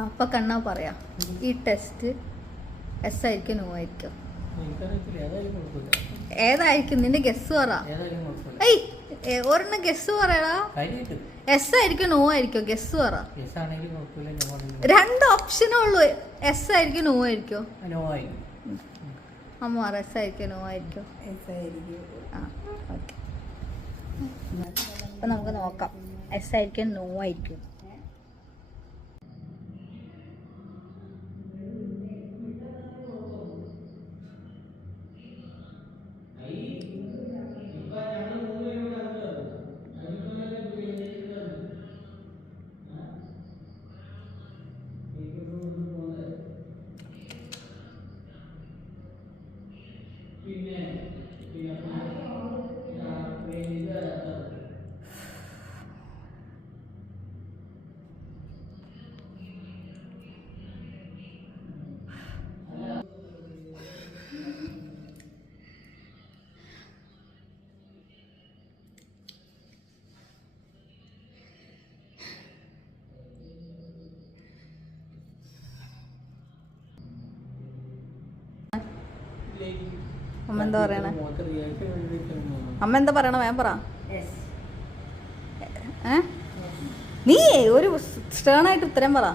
അപ്പൊ കണ്ണാ പറയാ ഈ ടെസ്റ്റ് എസ് ആയിരിക്കും നോ ആയിരിക്കും? ഏതായിരിക്കും നിന്റെ ഗസ് പറ? ഒരെണ്ണം ഗസ് പറയടാ. എസ് ആയിരിക്കും നോ ആയിരിക്കും? ഗസ് പറ. രണ്ട് ഓപ്ഷനേ ഉള്ളൂ. എസ് ആയിരിക്കും നോ ആയിരിക്കോ? അമ്മ പറ എസ് ആയിരിക്കും നോ ആയിരിക്കോ? ആ ഓക്കെ. അപ്പൊ നമുക്ക് നോക്കാം എസ് ആയിരിക്കും നോ ആയിരിക്കും. അമ്മ എന്താ പറയണേ? അമ്മ എന്താ പറയണ? വേഗം പറ. നീ ഒരു സ്റ്റേണായിട്ട് ഉത്തരം പറ.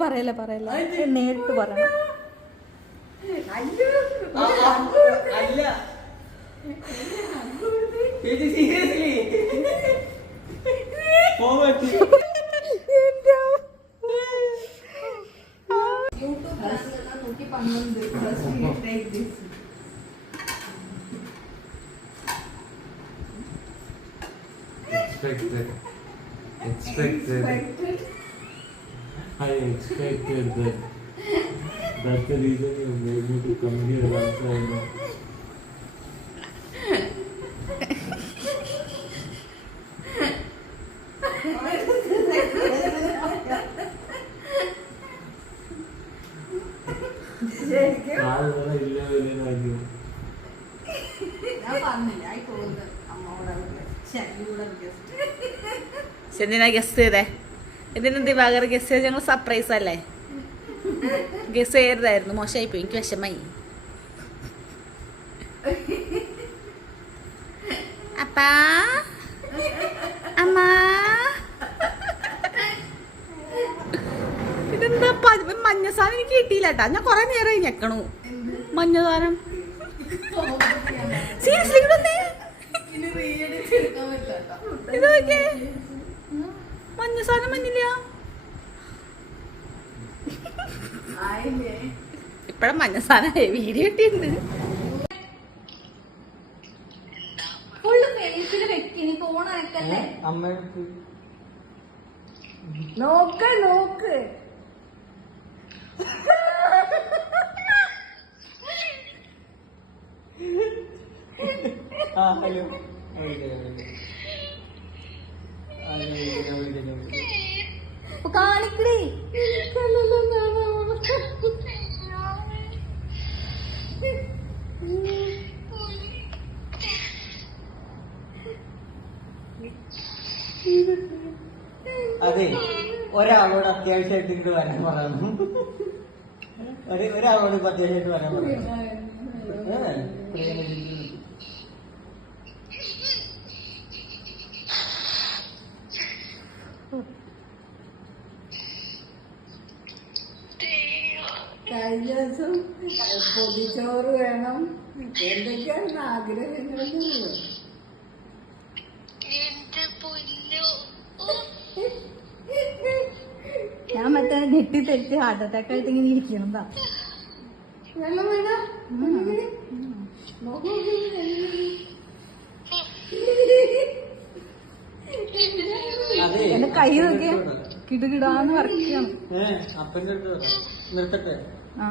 പറയല്ല പറയല്ല, നേരിട്ട് പറയണം. I expected that. That's the reason you made me to come here once I know. എന്തിനാ ഗസ് ചെയ്തേ? ഇതിനെന്ത് പകരം ഗസ് ചെയ്ത്? ഞങ്ങൾ സർപ്രൈസ് അല്ലേ? ഗസ് ചെയ്തായിരുന്നു. മോശമായിപ്പോയി, എനിക്ക് വിഷമായി. അപ്പാ അമ്മ ഇതെന്താ മഞ്ഞ സാധനം? എനിക്ക് കിട്ടിയില്ല കേട്ടാ. ഞാൻ കൊറേ നേരമായി ഞെക്കണു മഞ്ഞ സാധനം. സീരിയസ്ലി ഇത് നോക്കിയേ, മഞ്ഞ സാധനം മഞ്ഞില്ല. ഇപ്പഴും മഞ്ഞ സാധനം വീഡിയോ കിട്ടിയിട്ടുണ്ട്. നോക്ക് നോക്ക്. കാണിക്കണേ. അതെ, ഒരാളോട് അത്യാവശ്യമായിട്ട് ഇങ്ങോട്ട് വരാൻ പറയുന്നു. ഒരാളോട് ഇപ്പൊ അത്യാവശ്യമായിട്ട് വരാൻ പറയുന്നു. കഴിഞ്ഞ ദിവസം പൊതിച്ചോറ് വേണം, എന്തൊക്കെയാണ് ആഗ്രഹങ്ങൾ? ഞാൻ മറ്റേ ഞെട്ടിത്തെറ്റി ഹാർട്ട് അറ്റാക്ക് ആയിട്ട് ഇങ്ങനെ ഇരിക്കണതാ. വെള്ളം വേണം. എന്റെ കൈ നോക്കിയ കിടുകിടാന്ന് വരയ്ക്കാണ്. അപ്പൻ്റെ അടുത്ത് നിർത്തട്ടെ. ആ